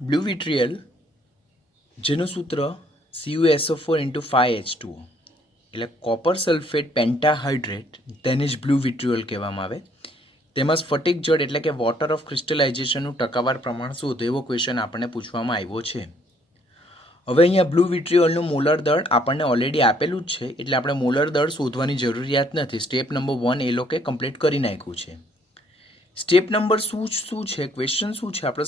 Blue વિટ્રિયલ જેનું સૂત્ર CuSO4 × 5H2O એટલે કોપર સલ્ફેટ પેન્ટાહાઇડ્રેટ, તેને જ બ્લુ વિટ્રિયલ કહેવામાં આવે. તેમાં સ્ફટિક જળ એટલે કે વોટર ઓફ ક્રિસ્ટલાઇઝેશનનું ટકાવાર પ્રમાણ શોધો એવો ક્વેશ્ચન આપણને પૂછવામાં આવ્યો છે. હવે અહીંયા બ્લુ વિટ્રિયોલનું મોલર દળ આપણને ઓલરેડી આપેલું જ છે, એટલે આપણે મોલર દળ શોધવાની જરૂરિયાત નથી. સ્ટેપ નંબર 1 એ લોકોએ કમ્પ્લીટ કરી નાખ્યું છે. સ્ટેપ નંબર શું છે, ક્વેશ્ચન શું છે? આપણે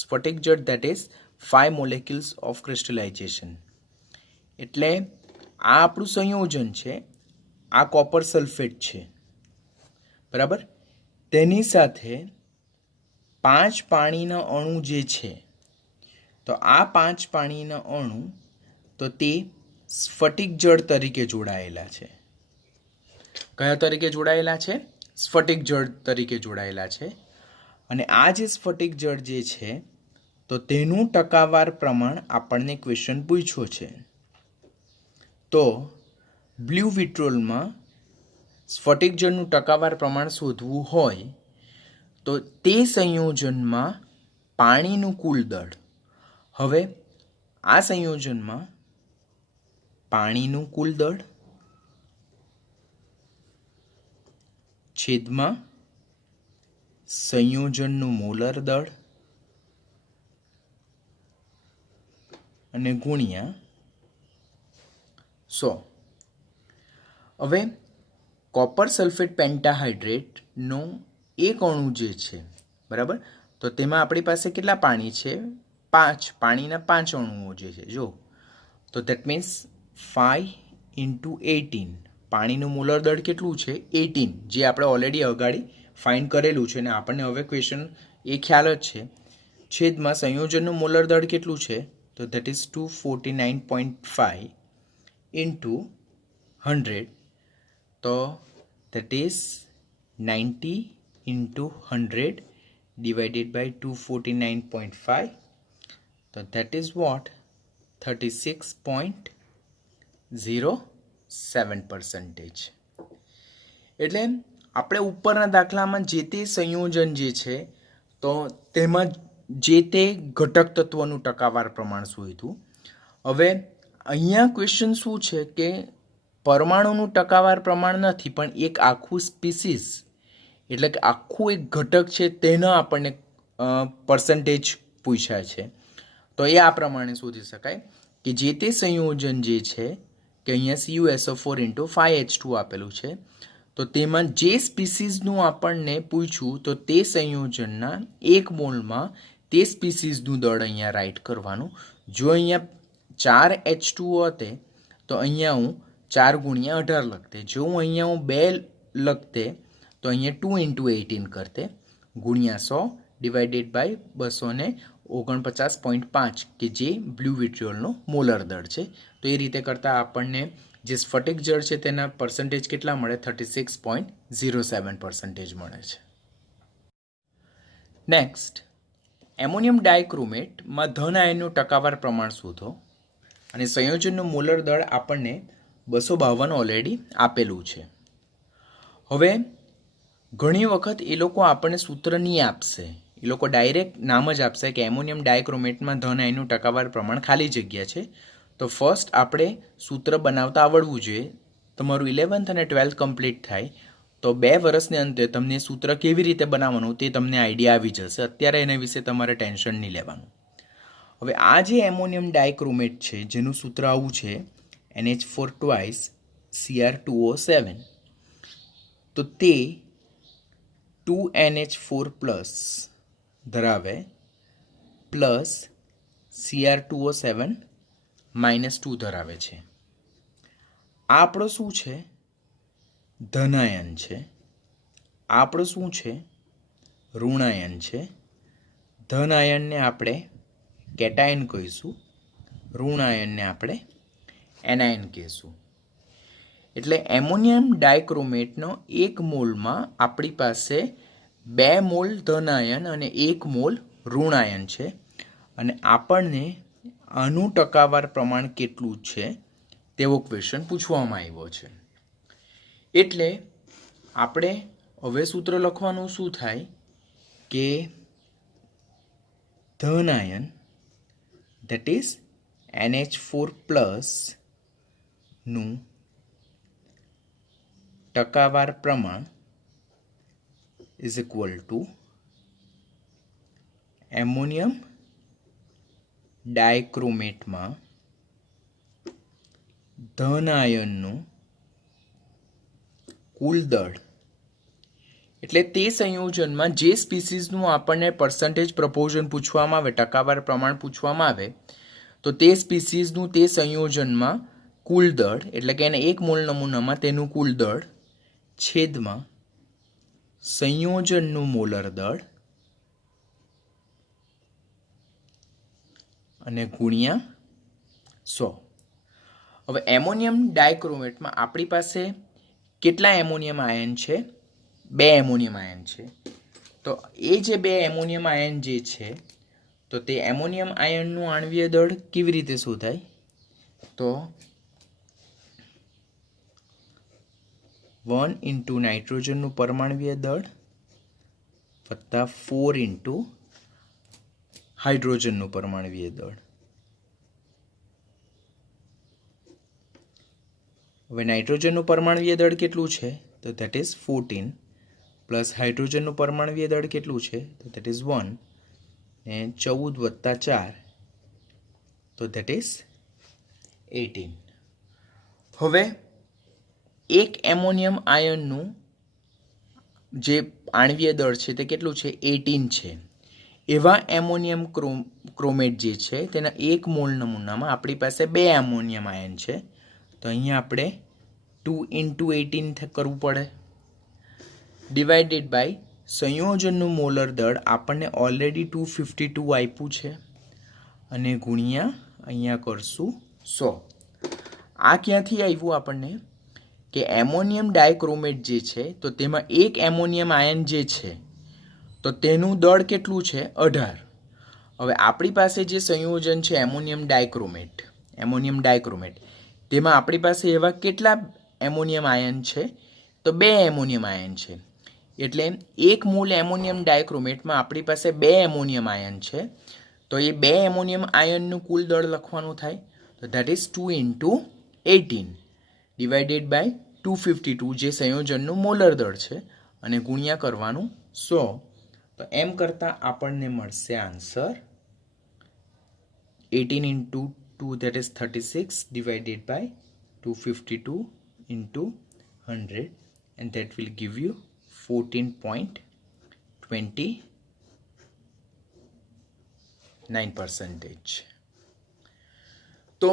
સ્ફટિક જળ દેટ ઇઝ 5 મોલેક્યુલ્સ ઓફ ક્રિસ્ટલાઇઝેશન. એટલે આ આપણું સંયોજન છે, આ કોપર સલ્ફેટ છે, બરાબર. તેની સાથે 5 પાણીના અણુ જે છે, તો આ 5 પાણીના અણુ તો તે સ્ફટિક જળ તરીકે જોડાયેલા છે. કયા તરીકે જોડાયેલા છે? સ્ફટિક જળ તરીકે જોડાયેલા છે. અને આ જે સ્ફટિક જળ જે છે, તો તેનું ટકાવાર પ્રમાણ આપણને ક્વેશ્ચન પૂછ્યો છે. તો બ્લુ વિટ્રોલમાં સ્ફટિક જળનું ટકાવાર પ્રમાણ શોધવું હોય તો તે સંયોજનમાં પાણીનું કુલ દળ. હવે આ સંયોજનમાં પાણીનું કુલ દળ છેદમાં સંયોજનનું મોલર દળ અને ગુણ્યા 100. હવે કોપર સલ્ફેટ પેન્ટાહાઇડ્રેટનો એક અણુ જે છે, બરાબર, તો તેમાં આપણી પાસે કેટલા પાણી છે? 5 પાણીના 5 અણુઓ જે છે, જો તો દેટ મીન્સ 5 × 18. પાણીનું મોલર દળ કેટલું છે? 18, જે આપણે ઓલરેડી અગાડી ફાઇન્ડ કરેલું છે અને આપણને હવે ક્વેશ્ચન એ ખ્યાલ જ છે. છેદમાં સંયોજનનું મોલર દળ કેટલું છે? તો દેટ ઇઝ 249.5 × 100, તો દેટ ઇઝ 90 × 100 divided by 249.5, તો દેટ ઇઝ વોટ? 36.07%. એટલે આપણે ઉપરના દાખલામાં જે તે સંયોજન જે છે, તો તેમાં જે તે ઘટક તત્વોનું ટકાવાર પ્રમાણ શોધ્યું. હવે અહીંયા ક્વેશ્ચન શું છે કે પરમાણુનું ટકાવાર પ્રમાણ નથી, પણ એક આખું સ્પીસીસ એટલે કે આખું એક ઘટક છે તેના આપણને પર્સન્ટેજ પૂછ્યા છે. તો એ આ પ્રમાણે શોધી શકાય કે જે તે સંયોજન જે છે, કે અહીંયા CuSO4 × 5H2 આપેલું છે, તો તેમાં જે સ્પીસીસનું આપણને પૂછ્યું તો તે સંયોજનના 1 મોલમાં તે સ્પીસીસનું દળ અહીંયા રાઇટ કરવાનું. જો અહીંયા 4 H2O હતે તો અહીંયા હું 4 × 18 લખતે. જો હું અહીંયા 2 લખતે તો અહીંયા 2 × 18 કરતે, ગુણ્યા 100 ડિવાઇડેડ બાય 249.5, કે જે બ્લુ વિટ્રિયોલનો મોલર દળ છે. તો એ રીતે કરતાં આપણને જે સ્ફટિક જળ છે તેના પર્સન્ટેજ કેટલા મળે? 36.07% મળે છે. નેક્સ્ટ, એમોનિયમ ડાયક્રોમેટમાં ધન આયનનું ટકાવાર પ્રમાણ શોધો અને સંયોજનનું મોલર દળ આપણને 252 ઓલરેડી આપેલું છે. હવે ઘણી વખત એ લોકો આપણને સૂત્ર નહીં આપશે, એ લોકો ડાયરેક્ટ નામ જ આપશે કે એમોનિયમ ડાયક્રોમેટમાં ધન આયનનું ટકાવાર પ્રમાણ ખાલી જગ્યા છે. તો ફર્સ્ટ આપણે સૂત્ર બનાવતા આવડવું જોઈએ. તમારું 11th અને 12th કમ્પ્લીટ થાય તો 2 વર્ષને અંતે તમને સૂત્ર કેવી રીતે બનાવવાનું તે તમને આઈડિયા આવી જશે. અત્યારે એના વિશે તમારે ટેન્શન નહીં લેવાનું. હવે આ જે એમોનિયમ ડાયક્રોમેટ છે જેનું સૂત્ર આવું છે NH4 twice Cr2O7, તો તે 2NH4+ ધરાવે પ્લસ Cr2O7 -2 ધરાવે છે. આ આપણો શું છે? ધનાયન છે. આ આપણો શું છે? ઋણાયન છે. ધન આયનને આપણે કેટાયન કહીશું, ઋણાયનને આપણે એનાયન કહીશું. એટલે એમોનિયમ ડાયક્રોમેટનો 1 મોલમાં આપણી પાસે 2 મોલ ધનાયન અને 1 મોલ ઋણાયન છે. અને આપણને આનું ટકાવાર પ્રમાણ કેટલું છે તેવો ક્વેશ્ચન પૂછવામાં આવ્યો છે. એટલે આપણે હવે સૂત્ર લખવાનું શું થાય કે ધન ion that is NH4 plus નું ટકાવાર પ્રમાણ is equal to એમોનિયમ ડાયક્રોમેટમાં ધન આયનનું કુલ દળ, એટલે તે સંયોજનમાં જે સ્પીસીસનું આપણને પર્સન્ટેજ પ્રપોર્શન પૂછવામાં આવે, ટકાવાર પ્રમાણ પૂછવામાં આવે, તો તે સ્પીસીસનું તે સંયોજનમાં કુલ દળ, એટલે કે એને એક મોલ નમૂનામાં તેનું કુલ દળ છેદમાં સંયોજનનું મોલર દળ અને ગુણ્યા 100. હવે એમોનિયમ ડાયક્રોમેટમાં આપણી પાસે કેટલા એમોનિયમ આયન છે? 2 એમોનિયમ આયન છે. તો એ જે 2 એમોનિયમ આયન જે છે, તો તે એમોનિયમ આયનનું આણ્વીય દળ કેવી રીતે શોધાય? તો 1 ઇન્ટુ નાઇટ્રોજનનું પરમાણ્વીય દળ વત્તા 4 ઇન્ટુ હાઇડ્રોજનનું પરમાણ્વીય દળ. હવે નાઇટ્રોજનનું પરમાણ્વીય દળ કેટલું છે? તો ધેટ ઇઝ 14 પ્લસ હાઇડ્રોજનનું પરમાણ્વીય દળ કેટલું છે? તો ધેટ ઇઝ 1 ને 14 વત્તા 4 તો ધેટ ઇઝ 18. હવે એક એમોનિયમ આયનનું જે આણ્વીય દળ છે તે કેટલું છે? 18 છે. એવા એમોનિયમ ક્રોમેટ જે છે તેના એક મોલ નમૂનામાં આપણી પાસે 2 એમોનિયમ આયન છે. તો અહીંયા આપણે 2 ઇન્ટુ 18 કરવું પડે, ડિવાઇડેડ બાય સંયોજનનું મોલર દળ આપણને ઓલરેડી 252 આપ્યું છે અને ગુણ્યા અહીંયા કરશું 100. આ ક્યાંથી આવ્યું આપણને? કે એમોનિયમ ડાયક્રોમેટ જે છે તો તેમાં એક એમોનિયમ આયન જે છે તો તેનું દળ કેટલું છે? 18. હવે આપણી પાસે જે સંયોજન છે એમોનિયમ ડાયક્રોમેટ તેમાં આપણી પાસે એવા કેટલા એમોનિયમ આયન છે? તો 2 એમોનિયમ આયન છે. એટલે એક મોલ એમોનિયમ ડાયક્રોમેટમાં આપણી પાસે 2 એમોનિયમ આયન છે. તો એ 2 એમોનિયમ આયનનું કુલ દળ લખવાનું થાય, તો that is 2 into 18 divided by 252 જે સંયોજનનું મોલર દળ છે અને ગુણ્યા કરવાનું 100. તો એમ કરતાં આપણને મળશે answer 18 into 2 that is 36 divided by 252 into 100 and that will give you 14.29%. તો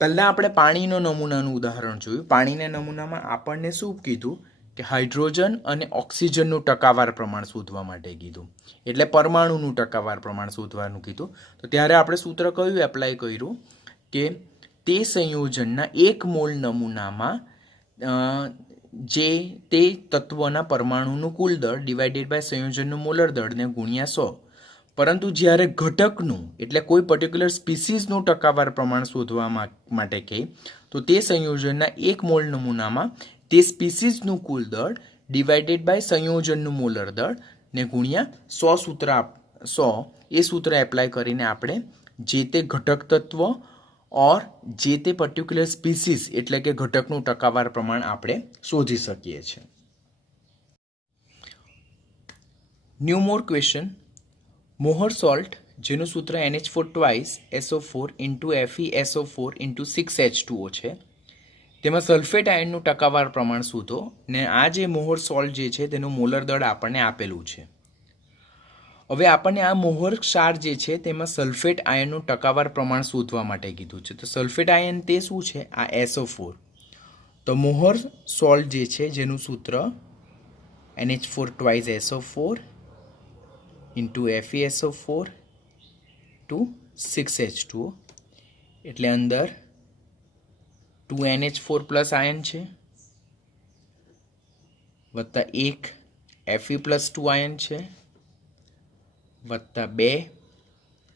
પહેલાં આપણે પાણીનો નમૂનાનું ઉદાહરણ જોયું. પાણીના નમૂનામાં આપણને શું કીધું? કે હાઇડ્રોજન અને ઓક્સિજનનું ટકાવાર પ્રમાણ શોધવા માટે કીધું, એટલે પરમાણુનું ટકાવાર પ્રમાણ શોધવાનું કીધું. તો ત્યારે આપણે સૂત્ર કયું એપ્લાય કર્યું? કે તે સંયોજનના એક મોલ નમૂનામાં જે તે તત્વના પરમાણુનું કુલ દળ ડિવાઇડેડ બાય સંયોજનનું મોલર દળને ગુણ્યા 100. પરંતુ જ્યારે ઘટકનું એટલે કોઈ પર્ટિક્યુલર સ્પીસીસનું ટકાવાર પ્રમાણ શોધવા માટે કહે તો તે સંયોજનના એક મોલ નમૂનામાં તે સ્પીસીસનું કુલ દળ ડિવાઇડેડ બાય સંયોજનનું મોલર દળ ને ગુણ્યા 100 એ સૂત્ર એપ્લાય કરીને આપણે જે તે ઘટક તત્વ ઓર જે તે પર્ટિક્યુલર સ્પીસીસ એટલે કે ઘટકનું ટકાવાર પ્રમાણ આપણે શોધી શકીએ છીએ. ન્યૂ મોર ક્વેશ્ચન. મોહર સોલ્ટ જેનું સૂત્ર NH4 twice SO4 into FeSO4 into 6H2O છે, તેમાં સલ્ફેટ આયનનું ટકાવાર પ્રમાણ શોધો ને આ જે મોહર સોલ્ટ જે છે તેનું મોલર દળ આપણને આપેલું છે. હવે આપણને આ મોહર ક્ષાર જે છે તેમાં સલ્ફેટ આયનનું ટકાવાર પ્રમાણ શોધવા માટે કીધું છે. તો સલ્ફેટ આયન તે શું છે? આ SO4. તો મોહર સોલ્ટ જે છે જેનું સૂત્ર NH4 twice SO4 into FeSO4 two 6H2O એટલે અંદર 2NH4 પ્લસ આયન છે વત્તા 1 Fe પ્લસ 2 આયન છે વત્તા 2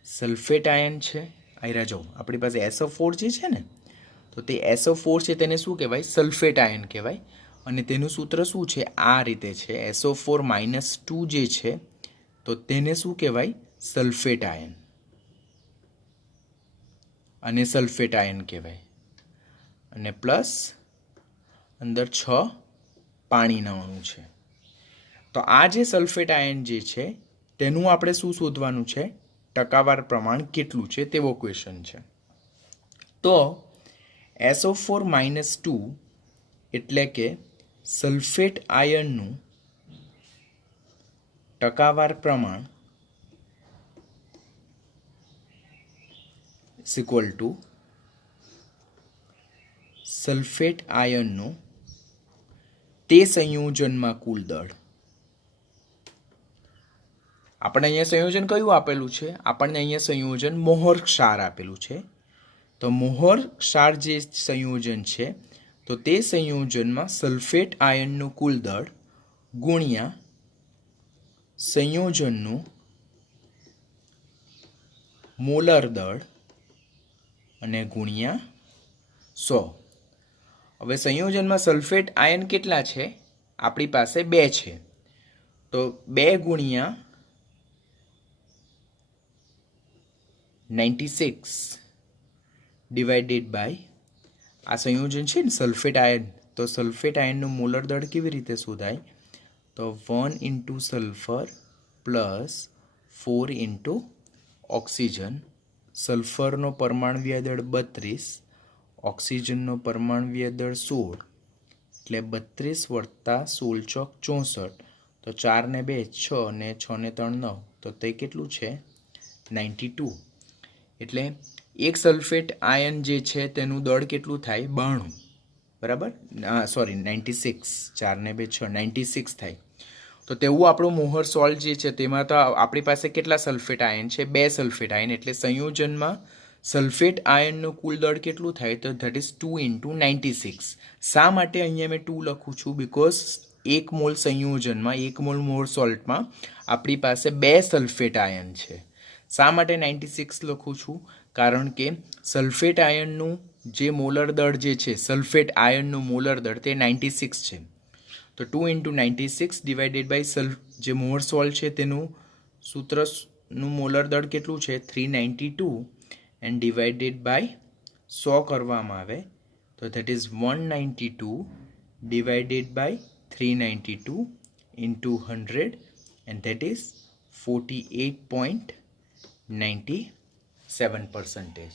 સલ્ફેટ આયન છે. આયરા જો આપણી પાસે SO4 જે છે ને તો તે SO4 છે તેને શું કહેવાય? સલ્ફેટ આયન કહેવાય. અને તેનું સૂત્ર શું છે? આ રીતે છે. SO4 -2 જે છે તો તેને શું કહેવાય? સલ્ફેટ આયન, અને સલ્ફેટ આયન કહેવાય, અને પ્લસ અંદર 6 પાણીના અણુ છે. તો આ જે સલ્ફેટ આયન જે છે તેનું આપણે શું શોધવાનું છે? ટકાવાર પ્રમાણ કેટલું છે તેવો ક્વેશ્ચન છે. તો SO4-2 એટલે કે સલ્ફેટ આયનનું ટકાવાર પ્રમાણ ઇઝ ઇક્વલ ટુ સલ્ફેટ આયનનું તે સંયોજનમાં કુલ દળ. આપણને અહીંયા સંયોજન કયું આપેલું છે? આપણને અહીંયા સંયોજન મોહર ક્ષાર આપેલું છે. તો મોહર ક્ષાર જે સંયોજન છે તો તે સંયોજનમાં સલ્ફેટ આયનનું કુલ દળ ગુણ્યા સંયોજનનું મોલર દળ અને ગુણ્યા 100. હવે સંયોજનમાં સલ્ફેટ આયન કેટલા છે? આપણી પાસે 2 છે. તો 2 ગુણ્યા 96 ડિવાઇડેડ બાય આ સંયોજન છે ને સલ્ફેટ આયન. તો સલ્ફેટ આયનનું મોલર દળ કેવી રીતે શોધાય? તો 1 into sulphur plus 4 into oxygen. સલ્ફરનો પરમાણુય દળ 32, ઓક્સિજનનો પરમાણુય દળ 16, એટલે 32 વત્તા 16 ચોક 64. તો 4 ને 2 6 ને 6 ને 3 9. તો તે કેટલું છે? 92. એટલે એક સલ્ફેટ આયન જે છે તેનું દળ કેટલું થાય? 92. બરાબર? સોરી 96. 4 ને 2 6 96 થાય. તો તેવું આપણું મોહર સોલ્ટ જે છે તેમાં તો આપણી પાસે કેટલા સલ્ફેટ આયન છે? 2 સલ્ફેટ આયન. એટલે સંયોજનમાં સલ્ફેટ આયનનું કુલ દળ કેટલું થાય? તો ધેટ ઇઝ 2 ઇન્ટુ 96. શા માટે અહીંયા મેં 2 લખું છું? બિકોઝ 1 મોલ સંયોજનમાં 1 મોલ મોહર સોલ્ટમાં આપણી પાસે 2 સલ્ફેટ આયન છે. શા માટે 96 લખું છું? કારણ કે સલ્ફેટ આયનનું જે મોલર દળ જે છે, સલ્ફેટ આયનનું મોલર દળ તે 96 છે. તો 2 ઇન્ટુ 96 ડિવાઇડેડ બાય જે મોહર સોલ્ટ છે તેનું સૂત્રનું મોલર દળ કેટલું છે? 392 એન્ડ ડિવાઇડેડ બાય 100 કરવામાં આવે તો that is 192 divided by 392 into 100 and that is 48.97%.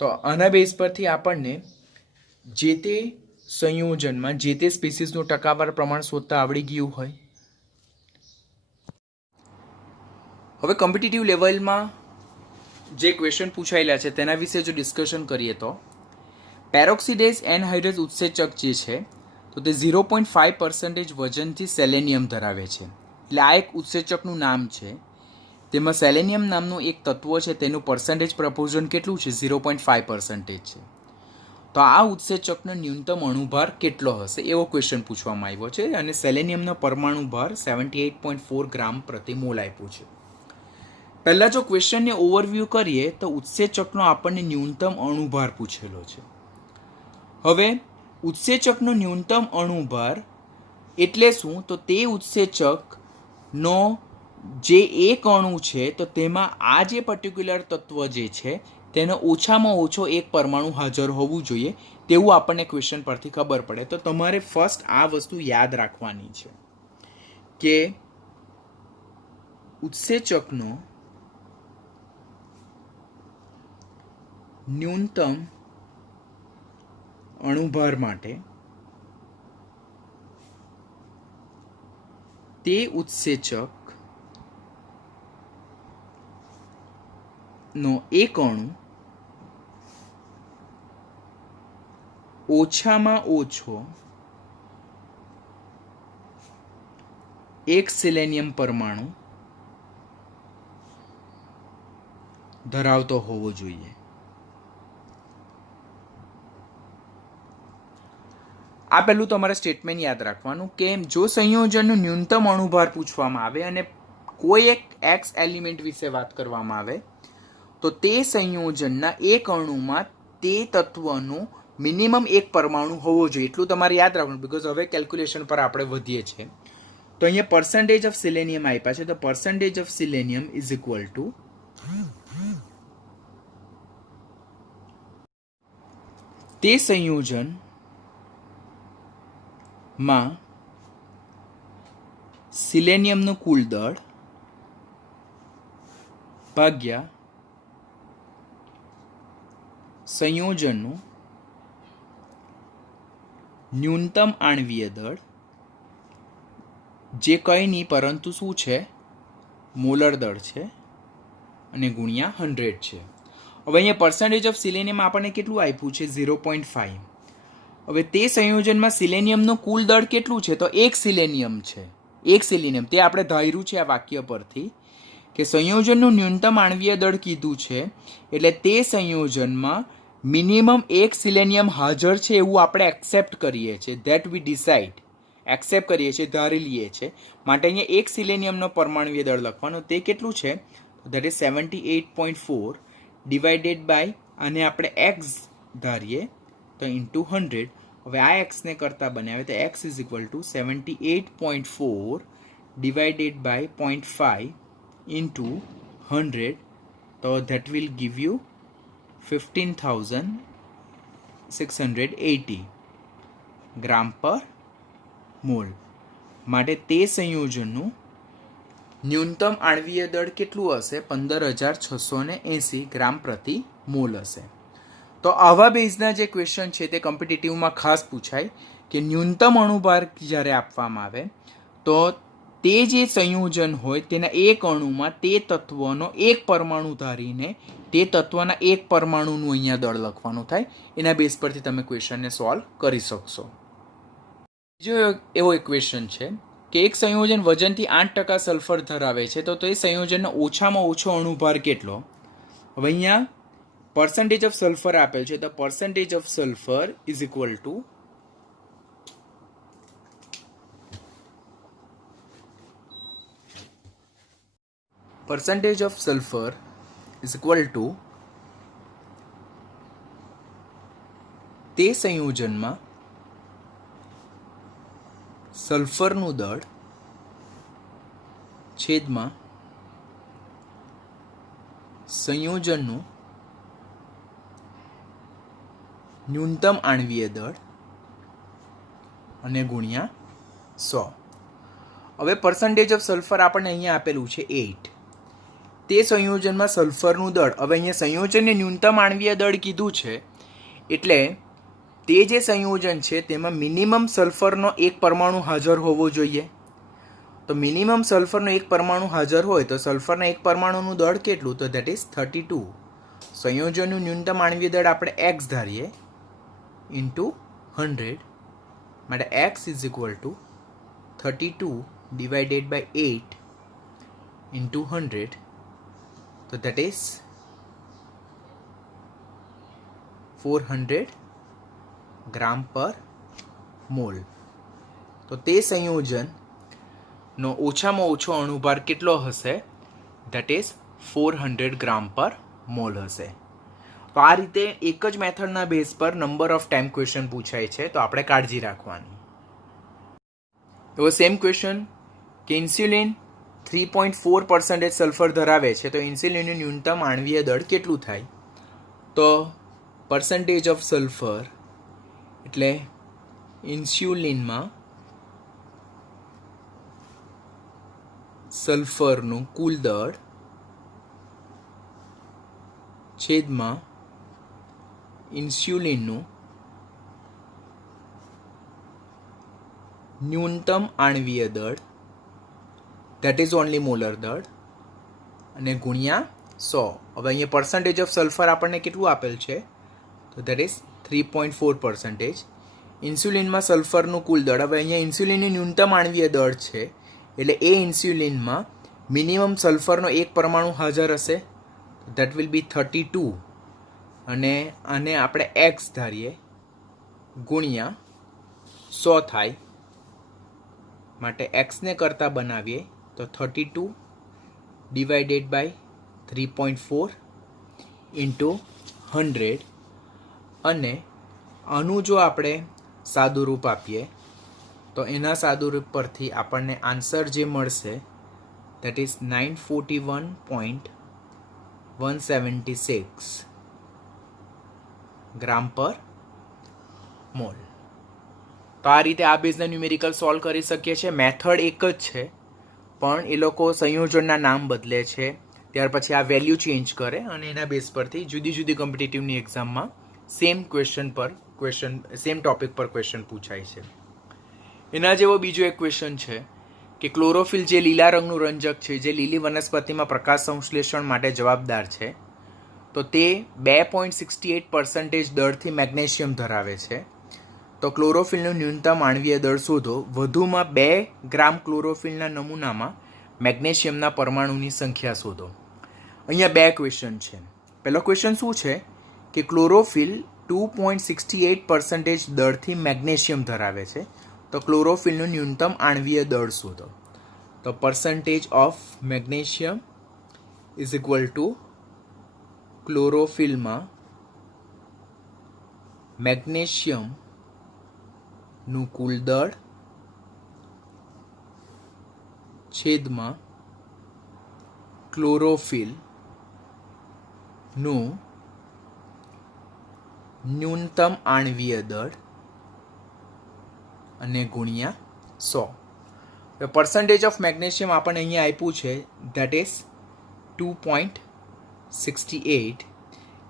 તો આના બેઝ પરથી આપણને જે તે સંયોજનમાં જે તે સ્પીસીસનું ટકાવાર પ્રમાણ શોધતા આવડી ગયું હોય. હવે કોમ્પિટિટિવ લેવલમાં જે ક્વેશ્ચન પૂછાયેલા છે તેના વિશે જો ડિસ્કશન કરીએ તો પેરોક્સિડેઝ એનહાઇડ્રેઝ ઉત્સેચક જે છે તો તે 0.5% વજનથી સેલેનિયમ ધરાવે છે. એટલે આ એક ઉત્સેચકનું નામ છે. તેમાં સેલેનિયમ નામનું એક તત્વ છે તેનું પર્સન્ટેજ પ્રપોર્શન કેટલું છે? 0.5% છે. તો આ ઉત્સેચકનો ન્યૂનતમ અણુભાર કેટલો હશે એવો ક્વેશ્ચન પૂછવામાં આવ્યો છે અને સેલેનિયમનો પરમાણુ ભાર 78.4 ગ્રામ પ્રતિ મોલ આપ્યું છે. પહેલાં જો ક્વેશ્ચનને ઓવરવ્યૂ કરીએ તો ઉત્સેચકનો આપણને ન્યૂનતમ અણુભાર પૂછેલો છે. હવે ઉત્સેચકનો ન્યૂનતમ અણુભાર એટલે શું? તો તે ઉત્સેચકનો જે એક અણુ છે તો તેમાં આ જે પર્ટિક્યુલર તત્વ જે છે તેનો ઓછામાં ઓછો એક પરમાણુ હાજર હોવું જોઈએ તેવું આપણને ક્વેશ્ચન પરથી ખબર પડે. તો તમારે ફર્સ્ટ આ વસ્તુ યાદ રાખવાની છે કે ઉત્સેચકનો ન્યૂનતમ અણુભાર માટે તે ઉત્સેચકનો એક અણુ ઓછામાં ઓછો એક સેલેનિયમ પરમાણુ ધરાવતો હોવો જોઈએ. આ પહેલું તમારે સ્ટેટમેન્ટ યાદ રાખવાનું કે જો સંયોજનનું ન્યૂનતમ અણુભાર પૂછવામાં આવે અને કોઈ એક એક્સ એલિમેન્ટ વિશે વાત કરવામાં આવે તો તે સંયોજનના એક અણુમાં તે તત્વનું મિનિમમ એક પરમાણુ હોવો જોઈએ. એટલું તમારે યાદ રાખવાનું. બિકોઝ હવે કેલ્ક્યુલેશન પર આપણે વધીએ છીએ. તો અહીંયા પર્સન્ટેજ ઓફ સિલેનિયમ આપ્યા છે, તો percentage of selenium is equal to તે સંયોજનમાં સિલેનિયમનું કુલ દળ ભાગ્યા સંયોજનનું ન્યૂનતમ આણ્વીય દળ, જે કંઈ નહીં પરંતુ શું છે, મોલર દળ છે, અને ગુણ્યા 100 છે. હવે અહીંયા પર્સન્ટેજ ઓફ સિલેનિયમ આપણને કેટલું આપ્યું છે? 0.5. હવે તે સંયોજનમાં સિલેનિયમનું કુલ દળ કેટલું છે? તો એક સિલેનિયમ છે. એક સિલેનિયમ, તે આપણે ધાર્યું છે આ વાક્ય પરથી કે સંયોજનનું ન્યૂનતમ આણ્વીય દળ કીધું છે, એટલે તે સંયોજનમાં મિનિમમ એક સિલેનિયમ હાજર છે એવું આપણે એક્સેપ્ટ કરીએ છીએ. ધેટ વી ડિસાઇડ, એક્સેપ્ટ કરીએ છીએ, ધારી લઈએ છીએ. માટે અહીંયા એક સિલેનિયમનો પરમાણુય દળ લખવાનો, તે કેટલું છે? ધેટ ઇઝ 78.4 ડિવાઇડેડ બાય, અને આપણે એક્સ ધારીએ તો ઇન્ટુ 100. હવે આ એક્સને કરતાં બનાવે તો x is equal to 78.4 divided by 0.5 into 100, તો that will give you 15,680 gram પર મોલ. માટે તે સંયોજનનું ન્યૂનતમ આણ્વીય દળ કેટલું હશે? 15,680 ગ્રામ પ્રતિ મોલ હશે. તો આવા બેઝના જે ક્વેશ્ચન છે તે કોમ્પિટિટિવમાં ખાસ પૂછાય કે ન્યૂનતમ અણુભાર જ્યારે આપવામાં આવે તો તે જે સંયોજન હોય તેના એક અણુમાં તે તત્વનો એક પરમાણુ ધારીને તે તત્વના એક પરમાણુનું અહીંયા દળ લખવાનું થાય. એના બેઝ પરથી તમે ક્વેશ્ચનને સોલ્વ કરી શકશો. બીજો એવો એક ક્વેશ્ચન છે કે એક સંયોજન વજનથી 8% સલ્ફર ધરાવે છે, તો એ સંયોજનનો ઓછામાં ઓછો અણુભાર કેટલો? હવે અહીંયા પર્સન્ટેજ ઓફ સલ્ફર આપેલ છે, તો percentage of sulphur is equal two percentage of sulfur is equal to તે સંયોજનમાં સલ્ફરનું દળ છેદમાં સંયોજનનું ન્યૂનતમ આણ્વીય દળ અને ગુણ્યા 100. હવે પર્સન્ટેજ ઓફ સલ્ફર આપણને અહીંયા આપેલું છે 8. તે સંયોજનમાં સલ્ફરનું દળ, હવે અહીંયા સંયોજનને ન્યૂનતમ આણ્વીય દળ કીધું છે, એટલે તે જે સંયોજન છે તેમાં મિનિમમ સલ્ફરનો એક પરમાણુ હાજર હોવો જોઈએ. તો મિનિમમ સલ્ફરનો એક પરમાણુ હાજર હોય તો સલ્ફરના એક પરમાણુનું દળ કેટલું? તો ધેટ ઇઝ 32. સંયોજનનું ન્યૂનતમ આણ્વીય દળ આપણે એક્સ ધારીએ ઇન્ટુ 100. માટે x is equal to 32 divided by 8 into 100. તો that is 400 ગ્રામ પર મોલ. તો તે સંયોજનનો ઓછામાં ઓછો અણુભાર કેટલો હશે? ધેટ ઇઝ 400 ગ્રામ પર મોલ હશે. તો આ રીતે એક જ મેથડના બેઝ પર નંબર ઓફ ટાઈમ ક્વેશ્ચન પૂછાય છે, તો આપણે કાળજી રાખવાની. એવો સેમ ક્વેશ્ચન કે ઇન્સ્યુલિન 3.4% સલ્ફર ધરાવે છે, તો ઇન્સ્યુલિનનું ન્યૂનતમ આણ્વીય દળ કેટલું થાય? તો પર્સન્ટેજ ઓફ સલ્ફર એટલે ઇન્સ્યુલિનમાં સલ્ફરનું કુલ દળ છેદમાં ઇન્સ્યુલિનનું ન્યૂનતમ આણ્વીય દળ, ધેટ ઇઝ ઓનલી મોલર દળ, અને ગુણ્યા 100. હવે અહીંયા પર્સન્ટેજ ઓફ સલ્ફર આપણને કેટલું આપેલ છે? તો ધેટ ઇઝ 3.4%. ઇન્સ્યુલિનમાં સલ્ફરનું કુલ દળ, હવે અહીંયા ઇન્સ્યુલિનનું ન્યૂનતમ આણ્વીય દળ છે, એટલે એ ઇન્સ્યુલિનમાં મિનિમમ સલ્ફરનો એક પરમાણુ હાજર હશે, ધેટ વિલ બી 32, અને આને આપણે એક્સ ધારીએ ગુણ્યા 100 થાય. માટે એક્સને કરતાં બનાવીએ તો 32 ડિવાઇડેડ બાય 3.4 ઇન્ટુ 100. અને આનું જો આપણે સાદું રૂપ આપીએ તો એના સાદુરૂપ પરથી આપણને આન્સર જે મળશે દેટ ઇઝ 941.176 ગ્રામ પર મોલ. તો આ રીતે આ બેઝના ન્યુમેરિકલ સોલ્વ કરી શકીએ છીએ. મેથડ એક જ છે, પણ એ લોકો સંયોજનના નામ બદલે છે, ત્યાર પછી આ વેલ્યુ ચેન્જ કરે અને એના બેઝ પરથી જુદી જુદી કોમ્પિટિટિવની એક્ઝામમાં સેમ ટોપિક પર ક્વેશ્ચન પૂછાય છે. એના જેવો બીજો એક ક્વેશ્ચન છે કે ક્લોરોફિલ જે લીલા રંગનું રંજક છે, જે લીલી વનસ્પતિમાં પ્રકાશ સંશ્લેષણ માટે જવાબદાર છે, તો તે 2.68% દળથી મેગ્નેશિયમ ધરાવે છે. તો ક્લોરોફિલનું ન્યૂનતમ આણ્વીય દળ શોધો. વધુમાં 2 ગ્રામ ક્લોરોફિલના નમૂનામાં મેગ્નેશિયમના પરમાણુની સંખ્યા શોધો. અહીંયા 2 ક્વેશ્ચન છે. પહેલો ક્વેશ્ચન શું છે કે ક્લોરોફિલ 2.68% દળથી મેગ્નેશિયમ ધરાવે છે, તો ક્લોરોફિલનું ન્યૂનતમ આણ્વીય દળ શોધો. તો percentage of magnesium is equal to ક્લોરોફિલમાં મેગ્નેશિયમનું કુલ દળ છેદમાં ક્લોરોફિલનું ન્યૂનતમ આણ્વીય દળ અને ગુણ્યા 100. પર્સન્ટેજ ઓફ મેગ્નેશિયમ આપણને અહીંયા આપ્યું છે that is 2.68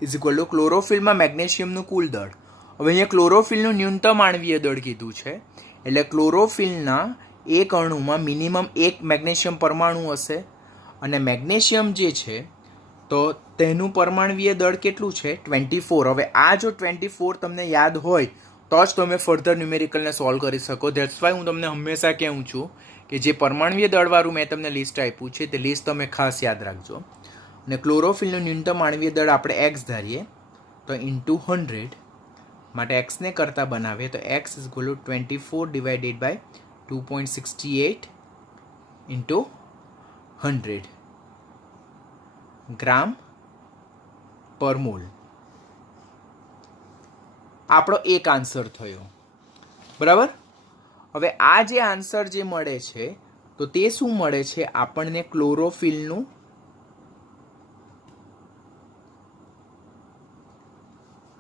is equal to ક્લોરોફિલમાં મેગ્નેશિયમનું કુલ દળ. હવે અહીંયા ક્લોરોફિલનું ન્યૂનતમ આણ્વીય દળ કીધું છે, એટલે ક્લોરોફિલના એક અણુમાં મિનિમમ એક મેગ્નેશિયમ પરમાણુ હશે, અને મેગ્નેશિયમ જે છે તો તેનું પરમાણવીય દળ કેટલું છે 24. હવે આ જો 24 તમને યાદ હોય તો જ તમે ફર્ધર ન્યુમેરિકલને સોલ્વ કરી શકો. ધેટ્સ વાય હું તમને હંમેશા કહું છું કે જે પરમાણવીય દળવાળું મેં તમને લિસ્ટ આપ્યું છે તે લિસ્ટ તમે ખાસ યાદ રાખજો. અને ક્લોરોફિલનું ન્યૂનતમ આણ્વીય દળ આપણે એક્સ ધારીએ તો ઇન્ટુ 100 માટે એક્સને કરતાં બનાવીએ તો x is equal to 24 divided by 2.68 into 100 gram પર મોલ. આપણો એક આન્સર થયો, બરાબર. હવે આ જે આન્સર જે મળે છે તો તે શું મળે છે આપણને? ક્લોરોફિલનું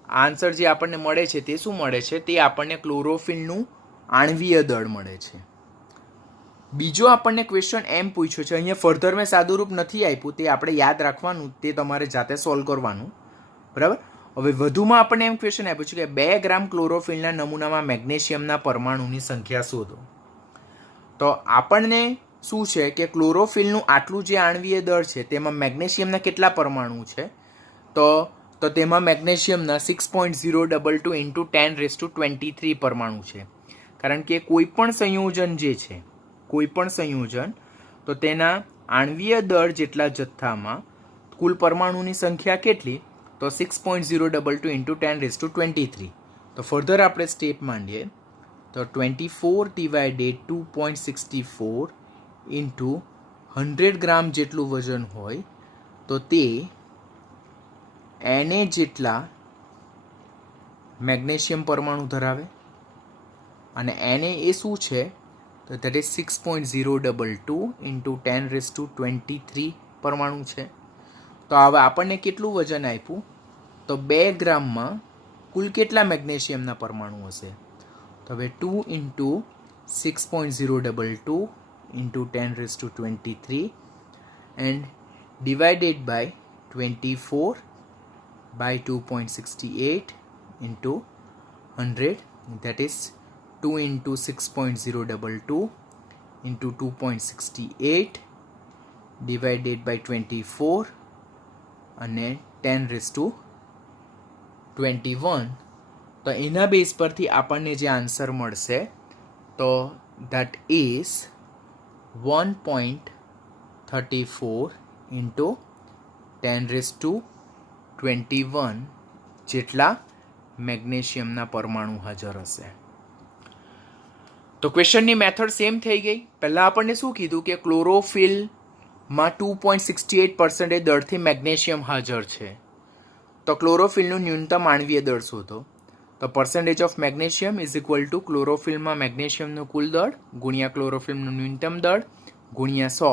આન્સર જે આપણને મળે છે તે શું મળે છે? તે આપણને ક્લોરોફિલનું આણ્વીય દળ મળે છે. બીજો આપણને ક્વેશ્ચન એમ પૂછ્યો છે, અહીંયા ફર્ધર મેં સાદુરૂપ નથી આપ્યું, તે આપણે યાદ રાખવાનું, તે તમારે જાતે સોલ્વ કરવાનું, બરાબર. હવે વધુમાં આપણને એમ ક્વેશ્ચન આપ્યું છે કે 2 ગ્રામ ક્લોરોફિલના નમૂનામાં મેગ્નેશિયમના પરમાણુની સંખ્યા શોધો. તો આપણને શું છે કે ક્લોરોફિલનું આટલું જે આણ્વીય દળ છે તેમાં મેગ્નેશિયમના કેટલા પરમાણુ છે? તો તેમાં મેગ્નેશિયમના 6.022 ઇન્ટુ 10⁻23 પરમાણુ છે. કારણ કે કોઈ પણ સંયોજન જે છે, કોઈ પણ સંયોજન, તો તેના આણ્વીય દળ જેટલા જથ્થામાં કુલ પરમાણુની સંખ્યા કેટલી? તો 6.022 ઇન્ટુ 10⁻23. તો ફર્ધર આપણે સ્ટેપ માંડીએ તો 24 ડિવાઇડેડ 2.64 ઇન્ટુ 100 ગ્રામ જેટલું વજન હોય તો તે Na જેટલા મેગ્નેશિયમ પરમાણુ ધરાવે, અને Na એ શું છે? તો દેટ ઇઝ 6.022 ઇન્ટુ 10⁻23 પરમાણુ છે. તો હવે આપણને કેટલું વજન આપ્યું? તો 2 ગ્રામમાં કુલ કેટલા મેગ્નેશિયમના પરમાણુ હશે? તો હવે 2 into 6.022 into 10⁻23 and divided by 24 by 2.68 into 100, that is 2 into 6.022 into 2.68 divided by 24 અને 10⁻21. તો એના બેઝ પરથી આપણને જે આન્સર મળશે તો that is 1.34 into 10⁻21 જેટલા મેગ્નેશિયમના પરમાણુ હાજર હશે. તો ક્વેશ્ચનની મેથડ સેમ થઈ ગઈ. પહેલાં આપણને શું કીધું કે ક્લોરોફિલમાં 2.68% દળથી મેગ્નેશિયમ હાજર છે, તો ક્લોરોફિલનું ન્યૂનતમ આણ્વીય દળ શોધો. તો percentage of magnesium is equal to ક્લોરોફિલમાં મેગ્નેશિયમનું કુલ દળ ગુણ્યા ક્લોરોફિલનું ન્યૂનતમ દળ ગુણ્યા 100.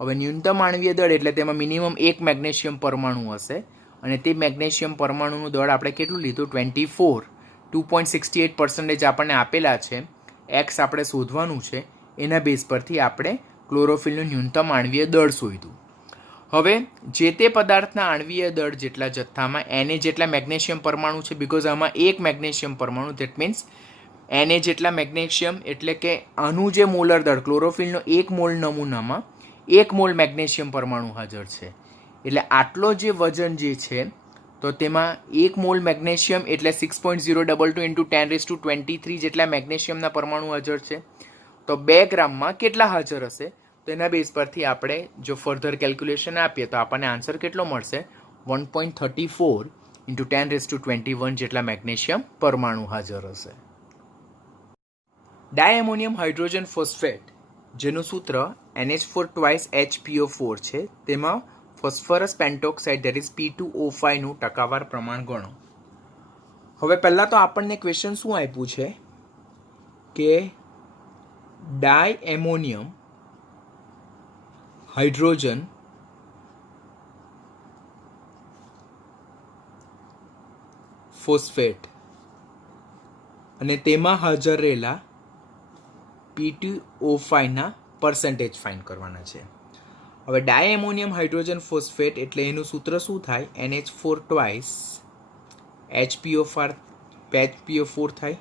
હવે ન્યૂનતમ આણવીય દળ એટલે તેમાં મિનિમમ એક મેગ્નેશિયમ પરમાણુ હશે અને તે મેગ્નેશિયમ પરમાણુનું દળ આપણે કેટલું લીધું 24. 2.68% આપણને આપેલા છે. એક્સ આપણે શોધવાનું છે. એના બેઝ પરથી આપણે ક્લોરોફિલનું ન્યૂનતમ આણવીય દળ શોધ્યું. હવે જે તે પદાર્થના આણવીય દળ જેટલા જથ્થામાં Na જેટલા મેગ્નેશિયમ પરમાણુ છે, બીકોઝ આમાં એક મેગ્નેશિયમ પરમાણુ, દેટ મીન્સ Na જેટલા મેગ્નેશિયમ એટલે કે આનું જે મોલર દળ ક્લોરોફિલનો 1 મોલ નમૂનામાં 1 મોલ મેગ્નેશિયમ પરમાણુ હાજર છે. એટલે આટલો જે વજન જે છે તો તેમાં 1 મોલ મેગ્નેશિયમ એટલે 6.022 ઇન્ટુ 10⁻23 જેટલા મેગ્નેશિયમના પરમાણુ હાજર છે. તો 2 ગ્રામમાં કેટલા હાજર હશે? તો એના બેઝ પરથી આપણે જો ફર્ધર કેલ્ક્યુલેશન આપીએ તો આપણને આન્સર કેટલો મળશે? 1.34 ઇન્ટુ 10⁻21 જેટલા મેગ્નેશિયમ પરમાણુ હાજર હશે. ડાયએમોનિયમ હાઇડ્રોજન ફોસ્ફેટ જેનું સૂત્ર NH4 twice HPO4 છે, તેમાં ફોસ્ફરસ પેન્ટોક્સાઇડ ધેટ ઇઝ P2O5 નું ટકાવાર પ્રમાણ ગણો. હવે પહેલાં તો આપણને ક્વેશ્ચન શું આપ્યું છે કે ડાયએમોનિયમ હાઇડ્રોજન ફોસ્ફેટ અને તેમાં હાજર રહેલા P2O5 ના પર્સન્ટેજ ફાઇન્ડ કરવાના છે. હવે ડાયએમોનિયમ હાઇડ્રોજન ફોસ્ફેટ એટલે એનું સૂત્ર શું થાય? NH4 twice HPO4 થાય.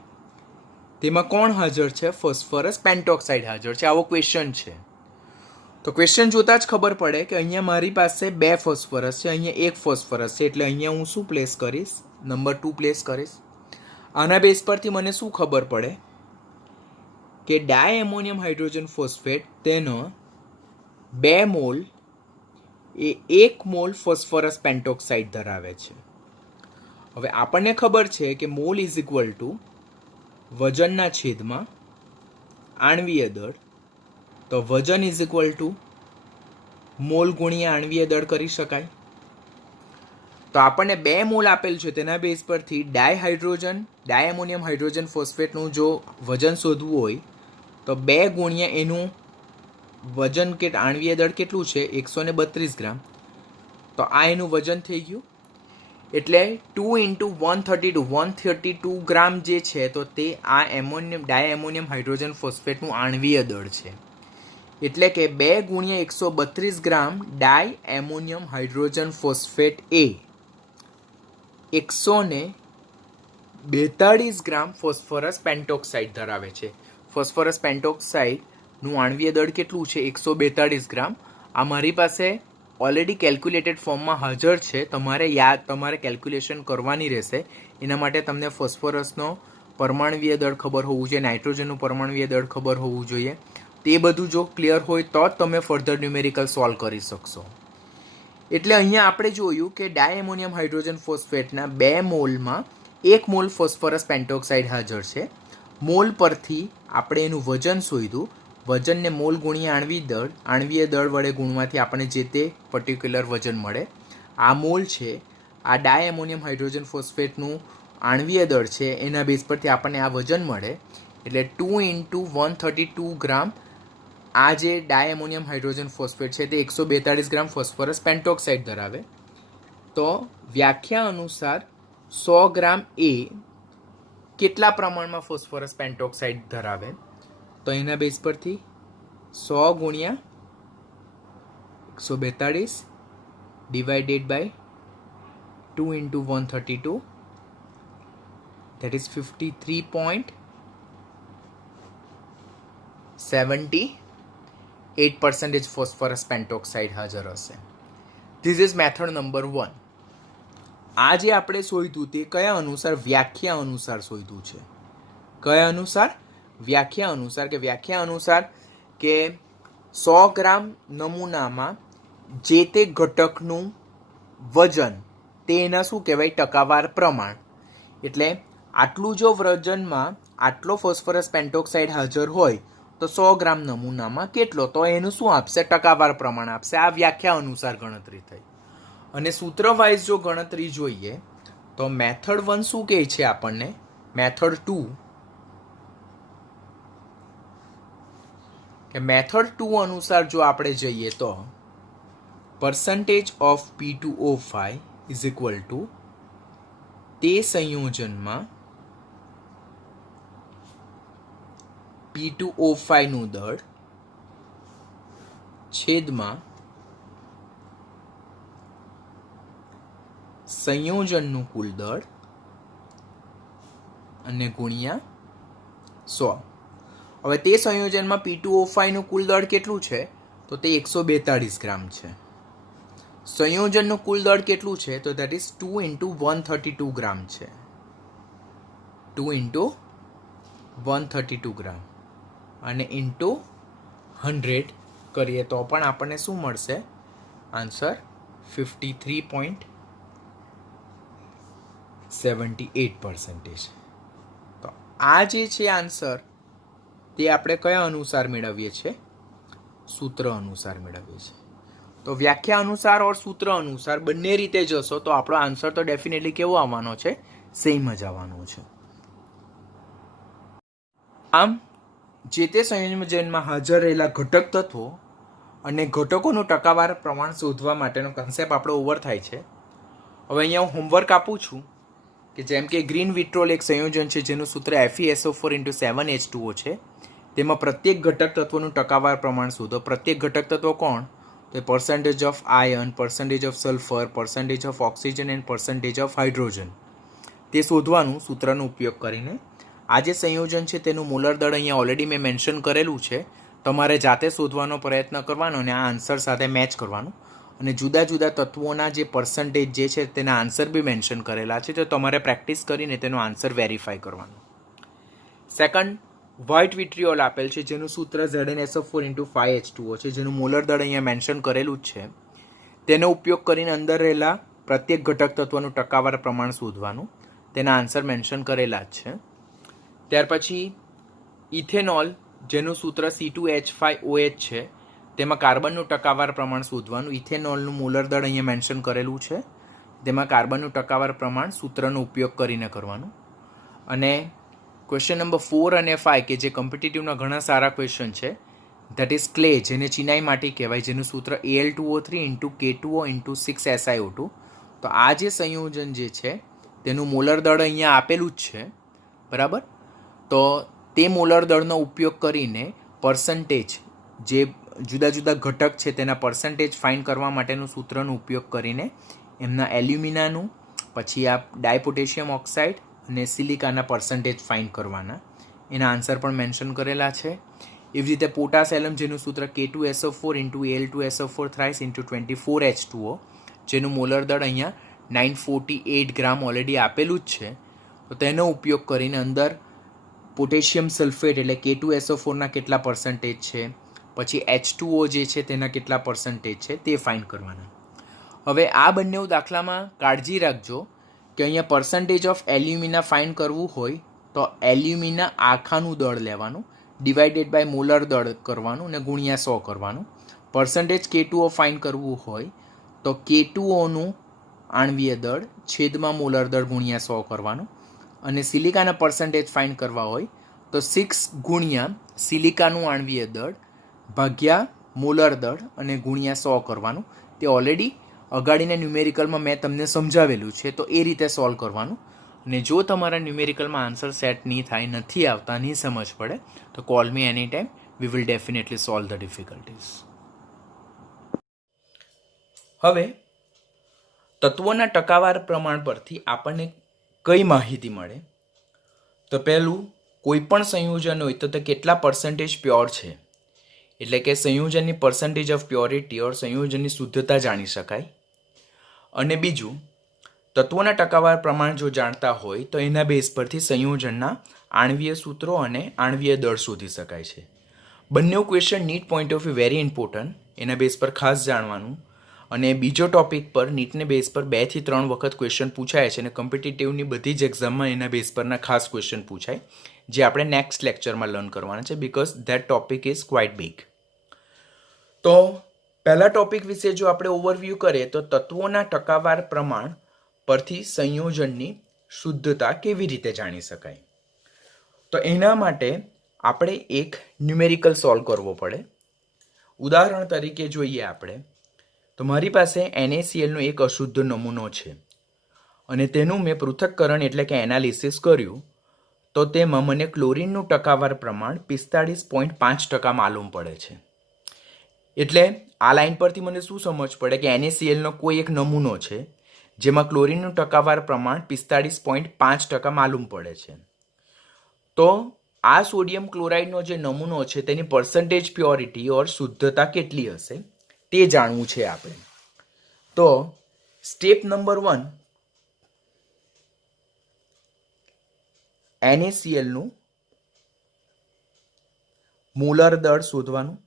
તેમાં કોણ હાજર છે? ફોસ્ફરસ પેન્ટોક્સાઇડ હાજર છે. આવો ક્વેશ્ચન છે. તો ક્વેશ્ચન જોતાં જ ખબર પડે કે અહીંયા મારી પાસે 2 ફોસ્ફરસ છે, અહીંયા 1 ફોસ્ફરસ છે, એટલે અહીંયા હું શું પ્લેસ કરીશ? નંબર 2 પ્લેસ કરીશ. આના બેઝ પરથી મને શું ખબર પડે કે ડાયએમોનિયમ હાઇડ્રોજન ફોસ્ફેટ તેનો 2 મોલ એ 1 મોલ ફોસ્ફરસ પેન્ટોક્સાઇડ ધરાવે છે. હવે આપણને ખબર છે કે મોલ ઇઝ ઇક્વલ ટુ વજનના છેદમાં આણવીય દળ. તો વજન ઇઝ ઇક્વલ ટુ મોલ ગુણ્યા આણવીય દળ કરી શકાય. તો આપણને 2 મોલ આપેલ છે, તેના બેઝ પરથી ડાયએમોનિયમ હાઇડ્રોજન ફોસ્ફેટનું જો વજન શોધવું હોય તો 2 ગુણ્યા એનું વજન કે આણવીય દળ કેટલું છે? 132 ગ્રામ. તો આ એનું વજન થઈ ગયું. એટલે 2 ઇન્ટુ 132 ગ્રામ જે છે તો તે આ ડાયએમોનિયમ હાઇડ્રોજન ફોસ્ફેટનું આણવીય દળ છે. એટલે કે 2 ગુણ્યા 132 ગ્રામ ડાયએમોનિયમ હાઇડ્રોજન ફોસ્ફેટ એ 142 ગ્રામ ફોસ્ફરસ પેન્ટોક્સાઇડ ધરાવે છે. ફોસ્ફરસ પેન્ટોક્સાઇડનું આણવીય દળ કેટલું છે? 142 ગ્રામ. આ મારી પાસે ઓલરેડી કેલ્ક્યુલેટેડ ફોર્મમાં હાજર છે. તમારે કેલ્ક્યુલેશન કરવાની રહેશે. એના માટે તમને ફોસ્ફરસનો પરમાણવીય દળ ખબર હોવું જોઈએ, નાઇટ્રોજનનું પરમાણવીય દળ ખબર હોવું જોઈએ. તે બધું જો ક્લિયર હોય તો જ તમે ફર્ધર ન્યુમેરિકલ સોલ્વ કરી શકશો. એટલે અહીંયા આપણે જોયું કે ડાયએમોનિયમ હાઇડ્રોજન ફોસ્ફેટના 2 મોલમાં 1 મોલ ફોસ્ફરસ પેન્ટોક્સાઇડ હાજર છે. મોલ પરથી આપણે એનું વજન શોધ્યું. વજનને મોલ ગુણ્યા આણવીય દળ વડે ગુણવાથી આપણને જે તે પર્ટિક્યુલર વજન મળે. આ મોલ છે. આ ડાયએમોનિયમ હાઇડ્રોજન ફોસ્ફેટનું આણવીય દળ છે, એના બેઝ પરથી આપણને આ વજન મળે. એટલે 2 ઇન્ટુ 132 ગ્રામ આ જે ડાયએમોનિયમ હાઇડ્રોજન ફોસ્ફેટ છે તે 142 ગ્રામ ફોસ્ફરસ પેન્ટોક્સાઇડ ધરાવે. તો વ્યાખ્યા અનુસાર 100 ગ્રામ એ કેટલા પ્રમાણમાં ફોસ્ફરસ પેન્ટોક્સાઇડ ધરાવે? તો એના બેઝ પરથી 100 ગુણ્યા 142 divided by 2 into 132 that is 53.78% phosphorus pentoxide હાજર હશે. This is method number 1. આ જે આપણે શોધ્યું તે કયા અનુસાર? વ્યાખ્યા અનુસાર શોધ્યું છે. કયા અનુસાર? વ્યાખ્યા અનુસાર. વ્યાખ્યા અનુસાર કે 100 ગ્રામ નમૂનામાં જે તે ઘટકનું વજન તે એના શું કહેવાય? ટકાવાર પ્રમાણ. એટલે આટલું જો વજનમાં આટલો ફોસ્ફરસ પેન્ટોક્સાઇડ હાજર હોય તો 100 ગ્રામ નમૂનામાં કેટલો? તો એનું શું આપશે? ટકાવાર પ્રમાણ આપશે. આ વ્યાખ્યા અનુસાર ગણતરી થઈ. અને સૂત્ર વાઇઝ જો ગણતરી જોઈએ તો મેથડ 1 શું કહે છે આપણને મેથડ 2 કે મેથડ 2 અનુસાર જો આપણે જઈએ તો % of P2O5 is equal to તે સંયોજનમાં P2O5 નું દળ છેદમાં સંયોજનનું કુલ દળ અને ગુણ્યા 100. હવે તે સંયોજનમાં P2O5 નું કુલ દળ કેટલું છે તો તે 142 ગ્રામ છે. સંયોજનનું કુલ દળ કેટલું છે તો દેટ ઇઝ 2 × 132 ગ્રામ છે. 2 × 132 ગ્રામ અને ઇન્ટુ 100 કરીએ તો પણ આપણને શું મળશે? આન્સર 53.78%. તો આ જે છે આન્સર તે આપણે કયા અનુસાર મેળવીએ છીએ? સૂત્ર અનુસાર મેળવીએ છીએ. તો વ્યાખ્યા અનુસાર ઓર સૂત્ર અનુસાર બંને રીતે જશો તો આપણો આન્સર તો ડેફિનેટલી કેવો આવવાનો છે? સેમ જ આવવાનો છે. આમ જે તે સંયોજનમાં હાજર રહેલા ઘટક તત્વો અને ઘટકોનું ટકાવાર પ્રમાણ શોધવા માટેનો કન્સેપ્ટ આપણો ઓવર થાય છે. હવે અહીંયા હું હોમવર્ક આપું છું કે જેમ કે ગ્રીન વિટ્રોલ એક સંયોજન છે જેનું સૂત્ર FeSO4 × 7H2O છે. તેમાં પ્રત્યેક ઘટક તત્વોનું ટકાવાર પ્રમાણ શોધો. પ્રત્યેક ઘટક તત્વ કોણ? તો percentage of iron, percentage of sulphur, percentage of oxygen and percentage of hydrogen. તે શોધવાનું સૂત્રનો ઉપયોગ કરીને. આ જે સંયોજન છે તેનું મોલર દળ અહીંયા ઓલરેડી મેં મેન્શન કરેલું છે. તમારે જાતે શોધવાનો પ્રયત્ન કરવાનો અને આ આન્સર સાથે મેચ કરવાનું. અને જુદા જુદા તત્વોના જે પર્સન્ટેજ જે છે તેના આન્સર બી મેન્શન કરેલા છે, તો તમારે પ્રેક્ટિસ કરીને તેનો આન્સર વેરીફાઈ કરવાનો. સેકન્ડ, વ્હાઇટ વિટ્રિયોલ આપેલ છે જેનું સૂત્ર ZnSO4 × 5H2O છે, જેનું મોલર દળ અહીંયા મેન્શન કરેલું જ છે. તેનો ઉપયોગ કરીને અંદર રહેલા પ્રત્યેક ઘટક તત્વનું ટકાવાર પ્રમાણ શોધવાનું. તેના આન્સર મેન્શન કરેલા જ છે. ત્યાર પછી ઇથેનોલ જેનું સૂત્ર C2H5OH છે, તેમાં કાર્બનનું ટકાવાર પ્રમાણ શોધવાનું. ઇથેનોલનું મોલર દળ અહીંયા મેન્શન કરેલું છે. તેમાં કાર્બનનું ટકાવાર પ્રમાણ સૂત્રનો ઉપયોગ કરીને કરવાનું. અને ક્વેશ્ચન નંબર 4 અને 5 કે જે કોમ્પિટિટિવના ઘણા સારા ક્વેશ્ચન છે, ધેટ ઇઝ ક્લે, જેને ચિનાઈ માટી કહેવાય, જેનું સૂત્ર Al2O3 × K2O × 6SiO2. તો આ જે સંયોજન જે છે તેનું મોલર દળ અહીંયા આપેલું જ છે, બરાબર. તો તે મોલર દળનો ઉપયોગ કરીને પર્સન્ટેજ જે જુદા જુદા ઘટક છે તેના પર્સન્ટેજ ફાઇન્ડ કરવા માટેનું સૂત્રનો ઉપયોગ કરીને એમના એલ્યુમિનાનું, પછી આ ડાયપોટેશિયમ ઓક્સાઇડ અને સિલિકાના પર્સન્ટેજ ફાઇન્ડ કરવાના. એના આન્સર પણ મેન્શન કરેલા છે. એવી રીતે પોટાસ એલમ જેનું સૂત્ર K2SO4 × Al2SO4 thrice × 24H2O, જેનું મોલર દળ અહીંયા 948 ગ્રામ ઓલરેડી આપેલું જ છે. તો તેનો ઉપયોગ કરીને અંદર પોટેશિયમ સલ્ફેટ એટલે K2SO4ના કેટલા પર્સન્ટેજ છે, પછી H2O જે છે તેના કેટલા પર્સન્ટેજ છે તે ફાઇન્ડ કરવાના. હવે આ બંને દાખલામાં કાળજી રાખજો કે અહીંયા પર્સન્ટેજ ઓફ એલ્યુમિના ફાઇન્ડ કરવું હોય તો એલ્યુમિના આખાનું દળ લેવાનું, ડિવાઇડેડ બાય મોલર દળ કરવાનું અને ગુણ્યા 100 કરવાનું. પર્સન્ટેજ K2O ફાઇન્ડ કરવું હોય તો K2Oનું આણવીય દળ છેદમાં મોલર દળ ગુણ્યા 100 કરવાનું. અને સિલિકાના પર્સન્ટેજ ફાઇન્ડ કરવા હોય તો 6 ગુણ્યા સિલિકાનું આણવીય દળ ભાગ્યા મોલર દળ અને ગુણ્યા 100 કરવાનું. તે ઓલરેડી અગાડીના ન્યુમેરિકલમાં મેં તમને સમજાવેલું છે, તો એ રીતે સોલ્વ કરવાનું. અને જો તમારા ન્યુમેરિકલમાં આન્સર સેટ નહીં થાય, નથી આવતા, નહીં સમજ પડે, તો call me any time. We will definitely solve the difficulties. હવે તત્વોના ટકાવાર પ્રમાણ પરથી આપણને કઈ માહિતી મળે? તો પહેલું, કોઈ પણ સંયોજન હોય તો તે કેટલા પર્સન્ટેજ પ્યોર છે, એટલે કે સંયોજનની પર્સન્ટેજ ઓફ પ્યોરિટી ઓર સંયોજનની શુદ્ધતા જાણી શકાય. અને બીજું, તત્વોના ટકાવાર પ્રમાણ જો જાણતા હોય તો એના બેઝ પરથી સંયોજનના આણવીય સૂત્રો અને આણવીય દળ શોધી શકાય છે. બંને question NEET point of view very important, એના બેઝ પર ખાસ જાણવાનું. અને બીજો ટોપિક પર નીટને બેઝ પર 2 થી 3 વખત ક્વેશ્ચન પૂછાય છે અને કોમ્પિટિટિવની બધી જ એક્ઝામમાં એના બેઝ પરના ખાસ ક્વેશ્ચન પૂછાય, જે આપણે નેક્સ્ટ લેક્ચરમાં લર્ન કરવાના છે, because that topic is quite big. તો પહેલા ટોપિક વિશે જો આપણે ઓવરવ્યૂ કરીએ તો તત્વોના ટકાવાર પ્રમાણ પરથી સંયોજનની શુદ્ધતા કેવી રીતે જાણી શકાય. તો એના માટે આપણે એક ન્યુમેરિકલ સોલ્વ કરવો પડે. ઉદાહરણ તરીકે જોઈએ આપણે તો મારી પાસે NaClનો એક અશુદ્ધ નમૂનો છે અને તેનું મેં પૃથક્કરણ એટલે કે એનાલિસિસ કર્યું. તો તેમાં મને ક્લોરીનનું ટકાવાર પ્રમાણ 45.5% માલુમ પડે છે. એટલે આ લાઈન પરથી મને શું સમજ પડે કે NaClનો કોઈ એક નમૂનો છે જેમાં ક્લોરીનનું ટકાવાર પ્રમાણ 45.5% માલુમ પડે છે. તો આ સોડિયમ ક્લોરાઇડનો જે નમૂનો છે તેની પર્સન્ટેજ પ્યોરિટી ઓર શુદ્ધતા કેટલી હશે તે જાણવું છે આપણે. તો સ્ટેપ નંબર 1, NaClનું મોલર દળ શોધવાનું.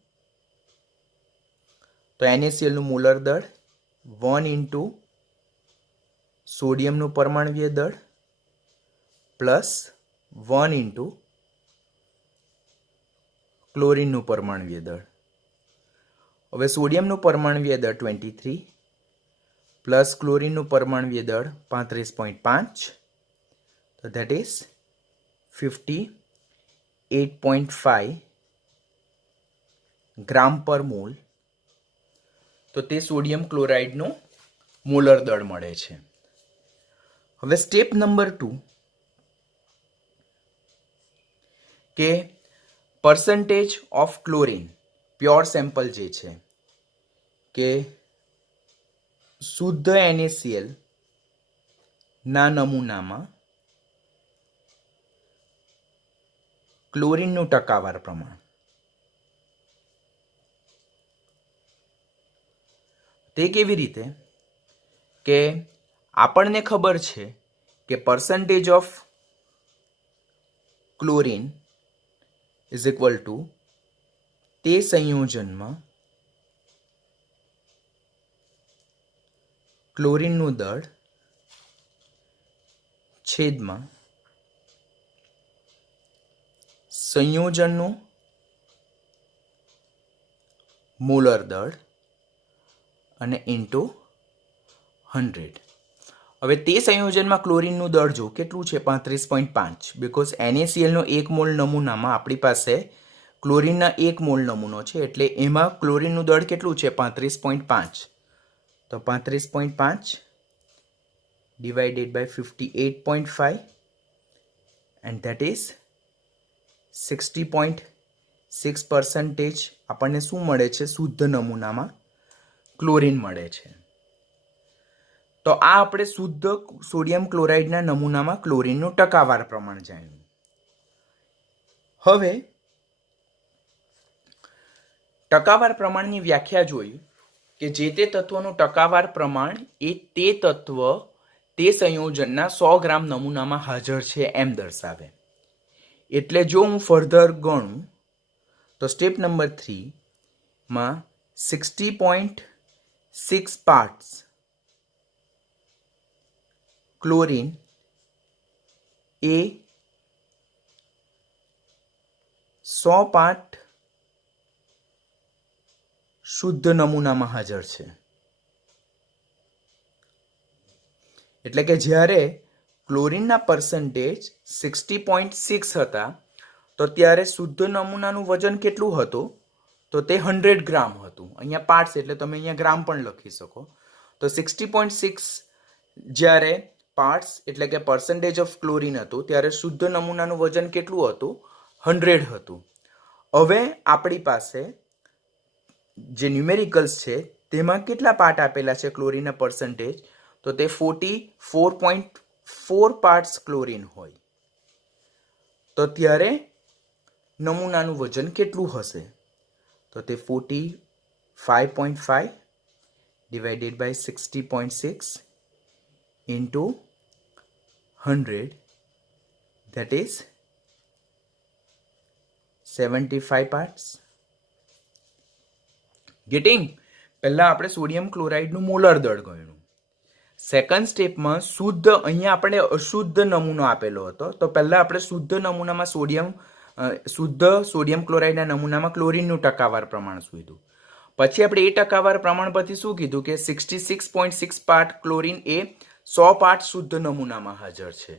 તો NaClનું મોલર દળ 1 * સોડિયમનું પરમાણ્વીય દળ પ્લસ 1 * ક્લોરીનનું પરમાણ્વીય દળ. હવે સોડિયમનું પરમાણ્વીય દળ 23 પ્લસ ક્લોરીનનું પરમાણ્વીય દળ 35.5, તો ધેટ ઇઝ 58.5 ગ્રામ પર મોલ. તો તે સોડિયમ ક્લોરાઇડનું મોલર દળ મળે છે. હવે સ્ટેપ નંબર 2 કે percentage of chlorine pure sample જે છે કે શુદ્ધ NaCl ના નમૂનામાં ક્લોરીનનું ટકાવાર પ્રમાણ. તે કેવી રીતે કે આપણને ખબર છે કે percentage of chlorine is equal to તે સંયોજનમાં ક્લોરીનનું દળ છેદમાં સંયોજનનું મોલર દળ અને ઇન્ટુ 100. હવે તે સંયોજનમાં ક્લોરીનનું દળ જો કેટલું છે 35.5, બીકોઝ NaClનો 1 મોલ નમૂનામાં આપણી પાસે ક્લોરીનના 1 મોલ નમૂનો છે એટલે એમાં ક્લોરીનનું દળ કેટલું છે 35.5. તો 35.5 divided by 58.5 and that is 60.6% આપણને શું મળે છે શુદ્ધ નમૂનામાં ક્લોરીન મળે છે. તો આ આપણે શુદ્ધ સોડિયમ ક્લોરાઇડના નમૂનામાં ક્લોરીનનું ટકાવાર પ્રમાણ જાણ્યું. હવે ટકાવાર પ્રમાણની વ્યાખ્યા જોઈ કે જે તે તત્વનું ટકાવાર પ્રમાણ એ તે તત્વ તે સંયોજનના 100 ગ્રામ નમૂનામાં હાજર છે એમ દર્શાવે. એટલે જો હું ફર્ધર ગણું તો સ્ટેપ નંબર 3 માં 60.6 પાર્ટ્સ ક્લોરીન એ 100 પાર્ટ શુદ્ધ નમૂનામાં હાજર છે. એટલે કે જ્યારે ક્લોરીનના પર્સન્ટેજ 60.6 હતા તો ત્યારે શુદ્ધ નમૂનાનું વજન કેટલું હતું તો તે 100 ગ્રામ હતું. અહીંયા પાર્ટ્સ એટલે તમે અહીંયા ગ્રામ પણ લખી શકો. તો 60.6 જ્યારે પાર્ટ્સ એટલે કે પર્સન્ટેજ ઓફ ક્લોરીન હતું ત્યારે શુદ્ધ નમૂનાનું વજન કેટલું હતું 100 હતું. હવે આપણી પાસે જે ન્યુમેરિકલ્સ છે તેમાં કેટલા પાર્ટ આપેલા છે ક્લોરીનના પર્સન્ટેજ તો તે 44.4 પાર્ટ્સ ક્લોરીન હોય તો ત્યારે નમૂનાનું વજન કેટલું હશે તો તે 45.5 divided by 60.6 into 100 that is 75 parts. Gating? પહેલા આપણે સોડિયમ ક્લોરાઇડનું મોલર દળ ગણ્યું. સેકન્ડ સ્ટેપમાં શુદ્ધ, અહીંયા આપણે અશુદ્ધ નમૂનો આપેલો હતો તો પહેલા આપણે શુદ્ધ નમૂનામાં શુદ્ધ સોડિયમ ક્લોરાઇડના નમૂનામાં ક્લોરીનનું ટકાવાર પ્રમાણ શોધ્યું. પછી આપણે એ ટકાવાર પ્રમાણ પરથી શું કીધું કે 66.6 પાર્ટ ક્લોરીન એ 100 પાર્ટ શુદ્ધ નમૂનામાં હાજર છે.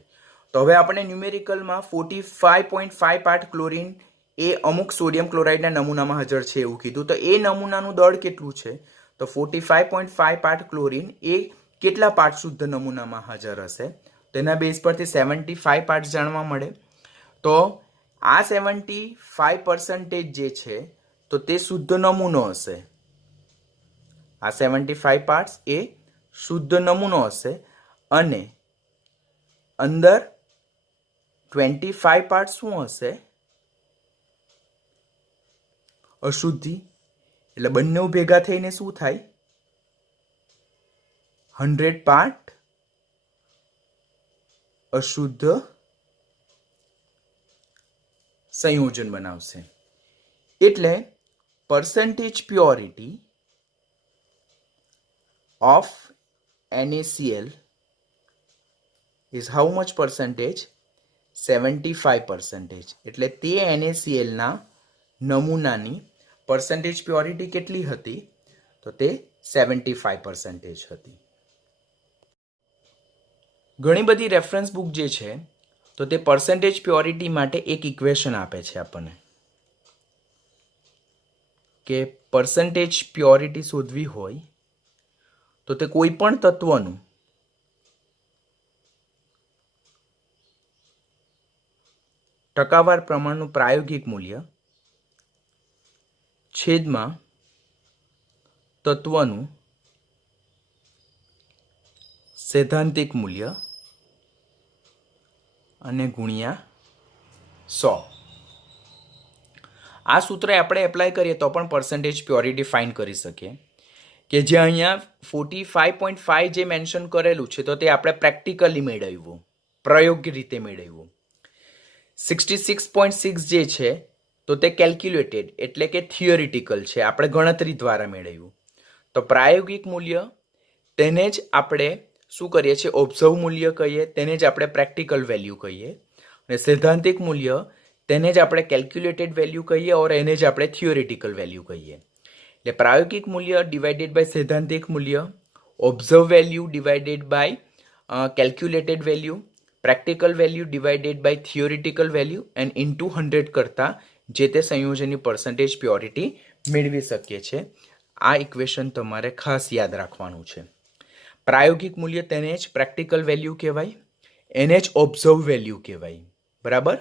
તો હવે આપણે ન્યુમેરિકલમાં 45.5 પાર્ટ ક્લોરીન એ અમુક સોડિયમ ક્લોરાઇડના નમૂનામાં હાજર છે એવું કીધું. તો એ નમૂનાનું દળ કેટલું છે? તો 45.5 પાર્ટ ક્લોરીન એ કેટલા પાર્ટ શુદ્ધ નમૂનામાં હાજર હશે? તેના બેઝ પરથી 75 પાર્ટ જાણવા મળે. તો આ 75% જે છે તો તે શુદ્ધ નમૂનો હશે. આ 75 પાર્ટ્સ એ શુદ્ધ નમૂનો હશે અને અંદર 25 પાર્ટ શું હશે? અશુદ્ધિ. એટલે બંને ભેગા થઈને શું થાય? 100 પાર્ટ અશુદ્ધ સંયોજન બનાવશે. એટલે percentage purity of NaCl is how much percentage? 75%. એટલે તે NaCl ના નમૂનાની percentage purity કેટલી હતી? તો તે 75% હતી. ઘણી બધી રેફરન્સ બુક જે છે તો તે percentage purity માટે એક ઇક્વેશન આપે છે આપણને કે percentage purity શોધવી હોય તો તે કોઈ પણ તત્વનું ટકાવાર પ્રમાણનું પ્રાયોગિક મૂલ્ય છેદમાં તત્વનું સૈદ્ધાંતિક મૂલ્ય અને ગુણ્યા 100. આ સૂત્ર આપણે એપ્લાય કરીએ તો પણ percentage purity ફાઇન્ડ કરી શકીએ કે જે અહીંયા 45.5 જે મેન્શન કરેલું છે તો તે આપણે પ્રેક્ટિકલી મેળવ્યું, પ્રયોગિક રીતે મેળવ્યું. 66.6 જે છે તો તે કેલ્ક્યુલેટેડ એટલે કે થિયોરિટિકલ છે, આપણે ગણતરી દ્વારા મેળવ્યું. તો પ્રાયોગિક મૂલ્ય તેને જ આપણે શું કરીએ છીએ? ઓબ્ઝર્વ મૂલ્ય કહીએ, તેને જ આપણે પ્રેક્ટિકલ વેલ્યુ કહીએ. અને સૈદ્ધાંતિક મૂલ્ય તેને જ આપણે કેલ્ક્યુલેટેડ વેલ્યુ કહીએ ઓર એને જ આપણે થિયોરિટિકલ વેલ્યુ કહીએ. એટલે પ્રાયોગિક મૂલ્ય ડિવાઇડેડ બાય સૈદ્ધાંતિક મૂલ્ય, observe value divided by calculated value, practical value divided by theoretical value and into 100 કરતાં જે તે સંયોજનની પર્સન્ટેજ પ્યોરિટી મેળવી શકીએ છીએ. આ ઇક્વેશન તમારે ખાસ યાદ રાખવાનું છે. પ્રાયોગિક મૂલ્ય તેને જ પ્રેક્ટિકલ વેલ્યુ કહેવાય, એને જ ઓબ્ઝર્વ વેલ્યુ કહેવાય, બરાબર.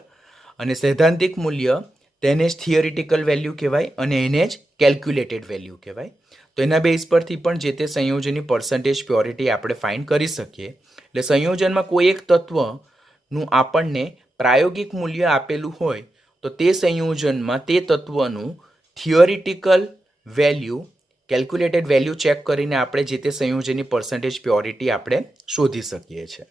અને સૈદ્ધાંતિક મૂલ્ય તેને જ થિયોરિટિકલ વેલ્યુ કહેવાય અને એને જ કેલ્ક્યુલેટેડ વેલ્યુ કહેવાય. તો એના બેઝ પરથી પણ જે તે સંયોજનની પર્સન્ટેજ પ્યોરિટી આપણે ફાઇન્ડ કરી શકીએ. એટલે સંયોજનમાં કોઈ એક તત્વનું આપણને પ્રાયોગિક મૂલ્ય આપેલું હોય તો તે સંયોજનમાં તે તત્વનું theoretical value, calculated value check કરીને આપણે જે તે સંયોજનની પર્સન્ટેજ પ્યોરિટી આપણે શોધી શકીએ છીએ.